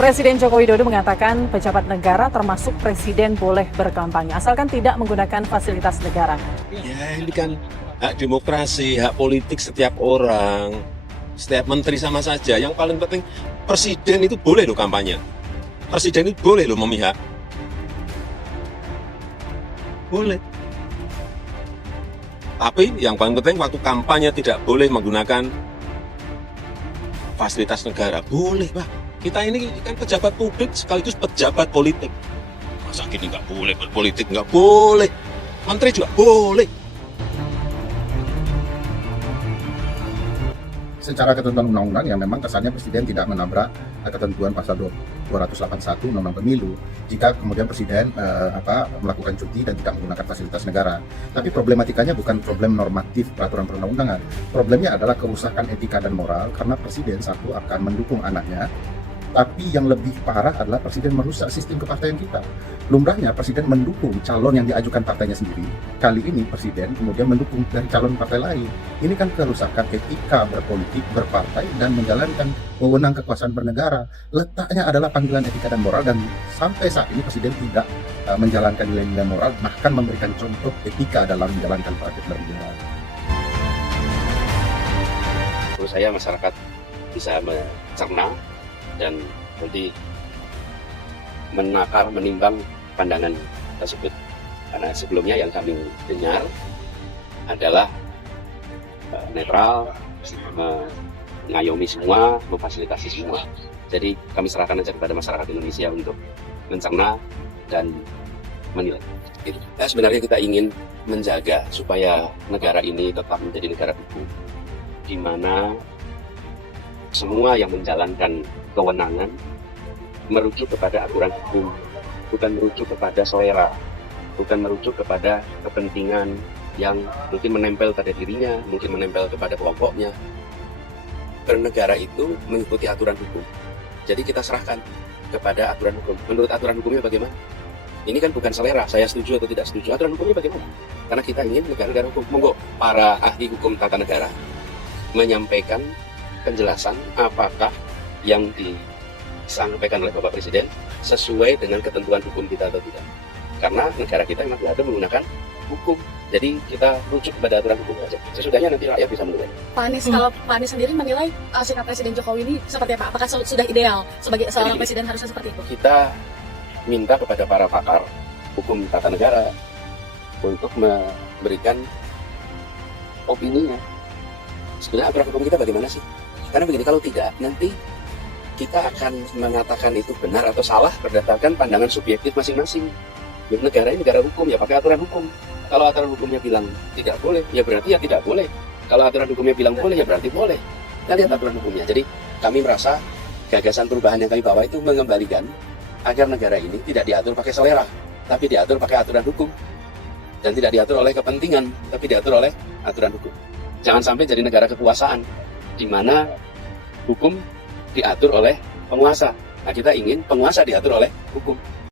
Presiden Joko Widodo mengatakan pejabat negara termasuk presiden boleh berkampanye asalkan tidak menggunakan fasilitas negara. Ya ini kan hak demokrasi, hak politik setiap orang, setiap menteri sama saja. Yang paling penting presiden itu boleh loh kampanye. Presiden itu boleh loh memihak. Boleh. Tapi yang paling penting waktu kampanye tidak boleh menggunakan fasilitas negara. Boleh, Pak. Kita ini kan pejabat publik sekaligus pejabat politik. Masa gini nggak boleh berpolitik? Nggak boleh. Menteri juga boleh. Secara ketentuan undang-undang yang memang kesannya presiden tidak menabrak ketentuan pasal 281 Undang-Undang Pemilu jika kemudian presiden melakukan cuti dan tidak menggunakan fasilitas negara. Tapi problematikanya bukan problem normatif peraturan perundang-undangan. Problemnya adalah kerusakan etika dan moral karena presiden satu akan mendukung anaknya. Tapi yang lebih parah adalah presiden merusak sistem kepartaian kita. Lumrahnya presiden mendukung calon yang diajukan partainya sendiri. Kali ini presiden kemudian mendukung dari calon partai lain. Ini kan kerusakan etika berpolitik, berpartai, dan menjalankan wewenang kekuasaan bernegara. Letaknya adalah panggilan etika dan moral, dan sampai saat ini presiden tidak menjalankan nilai-nilai moral, bahkan memberikan contoh etika dalam menjalankan praktik bernegara. Menurut saya masyarakat bisa mencerna dan nanti menakar, menimbang pandangan tersebut. Karena sebelumnya yang kami dengar adalah netral, mengayomi semua, memfasilitasi semua. Jadi kami serahkan aja kepada masyarakat Indonesia untuk mencerna dan menilai. Nah, sebenarnya kita ingin menjaga supaya negara ini tetap menjadi negara hukum, di mana semua yang menjalankan kewenangan merujuk kepada aturan hukum, bukan merujuk kepada selera, bukan merujuk kepada kepentingan yang mungkin menempel pada dirinya, mungkin menempel kepada kelompoknya. Bernegara itu mengikuti aturan hukum. Jadi kita serahkan kepada aturan hukum. Menurut aturan hukumnya bagaimana? Ini kan bukan selera, saya setuju atau tidak setuju. Aturan hukumnya bagaimana? Karena kita ingin negara-negara hukum. Monggo para ahli hukum tata negara menyampaikan penjelasan apakah yang disampaikan oleh Bapak Presiden sesuai dengan ketentuan hukum kita atau tidak. Karena negara kita memang diatur menggunakan hukum. Jadi kita rujuk pada aturan hukum saja. Sesudahnya nanti rakyat bisa menilai. Pak Anies, kalau Pak Anies sendiri menilai sikap Presiden Jokowi ini seperti apa? Apakah sudah ideal sebagai seorang presiden harusnya seperti itu? Kita minta kepada para pakar hukum tata negara untuk memberikan opininya. Sebenarnya aturan hukum kita bagaimana sih? Karena begini, kalau tidak, nanti kita akan mengatakan itu benar atau salah berdasarkan pandangan subjektif masing-masing. Negara ini negara hukum, ya pakai aturan hukum. Kalau aturan hukumnya bilang tidak boleh, ya berarti ya tidak boleh. Kalau aturan hukumnya bilang boleh, ya berarti boleh. Kita lihat aturan hukumnya. Jadi kami merasa gagasan perubahan yang kami bawa itu mengembalikan agar negara ini tidak diatur pakai selera, tapi diatur pakai aturan hukum. Dan tidak diatur oleh kepentingan, tapi diatur oleh aturan hukum. Jangan sampai jadi negara kekuasaan, di mana hukum diatur oleh penguasa. Nah, kita ingin penguasa diatur oleh hukum.